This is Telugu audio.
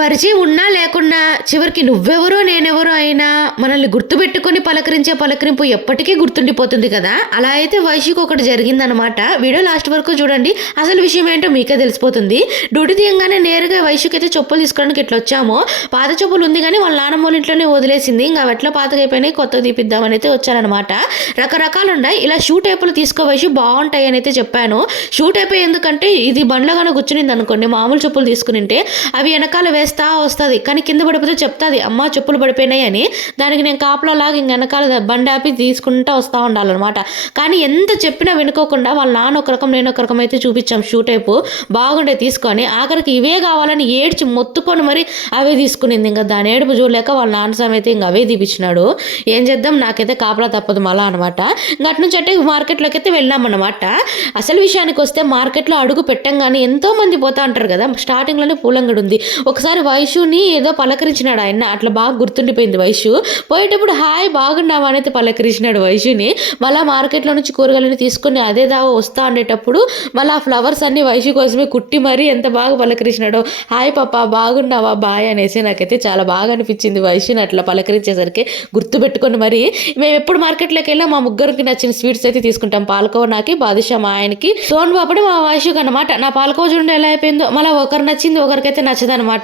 పరిచయం ఉన్నా లేకున్నా చివరికి నువ్వెవరో నేనెవరో అయినా మనల్ని గుర్తుపెట్టుకొని పలకరించే పలకరింపు ఎప్పటికీ గుర్తుండిపోతుంది కదా? అలా అయితే వైశ్యకు ఒకటి జరిగిందనమాట వీడియో లాస్ట్ వరకు చూడండి. అసలు విషయం ఏంటో మీకే తెలిసిపోతుంది. డ్యూటీ తీయంగానే నేరుగా వైశ్యకి అయితే చెప్పులు తీసుకోవడానికి ఇట్లా వచ్చామో. పాత చెప్పులు ఉంది కానీ వాళ్ళ నాన్నమ్మ వాళ్ళ ఇంట్లోనే వదిలేసింది. ఇంకా అవి ఎట్లా అయిపోయినాయి కొత్త తీపిద్దామని అయితే వచ్చానమాట రకరకాలు ఉన్నాయి. ఇలా షూ టైపులు తీసుకోవేసి బాగుంటాయి అని అయితే చెప్పాను. షూ టైప్ ఎందుకంటే ఇది బండ్లగానే కూర్చునింది అనుకోండి. మామూలు చెప్పులు తీసుకునింటే అవి వెనకాల వేస్తా వస్తుంది. కానీ కింద పడిపోతే చెప్తాది అమ్మ చెప్పులు పడిపోయినాయి అని. దానికి నేను కాపలాగా లాగా ఇంక వెనకాల బండి ఆపి తీసుకుంటా వస్తూ ఉండాలన్నమాట. కానీ ఎంత చెప్పినా వినుకోకుండా వాళ్ళ నాన్న ఒక రకం నేను ఒక రకం అయితే చూపించాం షూ టైపు. బాగుండే తీసుకొని ఆఖరికి ఇవే కావాలని ఏడ్చి మొత్తుకొని మరి అవే తీసుకునింది. ఇంకా దాని ఏడుపు చూడలేక వాళ్ళ నాన్న సమేత ఇంకా అవే తీపిచ్చినాడు. ఏం చేద్దాం? నాకైతే కాపలా తప్పదు మళ్ళా అనమాట ఇంకా అటు నుంచి అంటే మార్కెట్లోకి అయితే వెళ్ళామన్నమాట. అసలు విషయానికి వస్తే మార్కెట్లో అడుగు పెట్టంగానే ఎంతో మంది పోతా ఉంటారు కదా స్టార్టింగ్లోనే పూలంగడి ఉంది. ఒకసారి వైషుని ఏదో పలకరించినాడు ఆయన. అట్లా బాగా గుర్తుండిపోయింది వైషు పోయేటప్పుడు హాయ్ బాగున్నావా? అనేది పలకరించినాడు వైషుని మళ్ళీ మార్కెట్లో నుంచి కూరగాయలని తీసుకొని అదే దావా వస్తా ఉండేటప్పుడు మళ్ళీ ఆ ఫ్లవర్స్ అన్ని వైషు కోసమే కుట్టి మరీ ఎంత బాగా పలకరించినాడో. హాయ్ పాప బాగున్నావా? బాయ్ అనేసి నాకైతే చాలా బాగా అనిపించింది వైషుని అట్లా పలకరించేసరికి. గుర్తుపెట్టుకొని మరి మేము ఎప్పుడు మార్కెట్లోకి వెళ్ళా మా ముగ్గురికి నచ్చిన స్వీట్స్ అయితే తీసుకుంటాం. పాలకోవ నాకి బాదుషా మా ఆయనకి. సోన్ పాపడి మా వైషుకి అనమాట నా పాలకోవ చూడండి ఎలా అయిపోయిందో. మళ్ళీ ఒకరు నచ్చింది ఒకరికైతే నచ్చదనమాట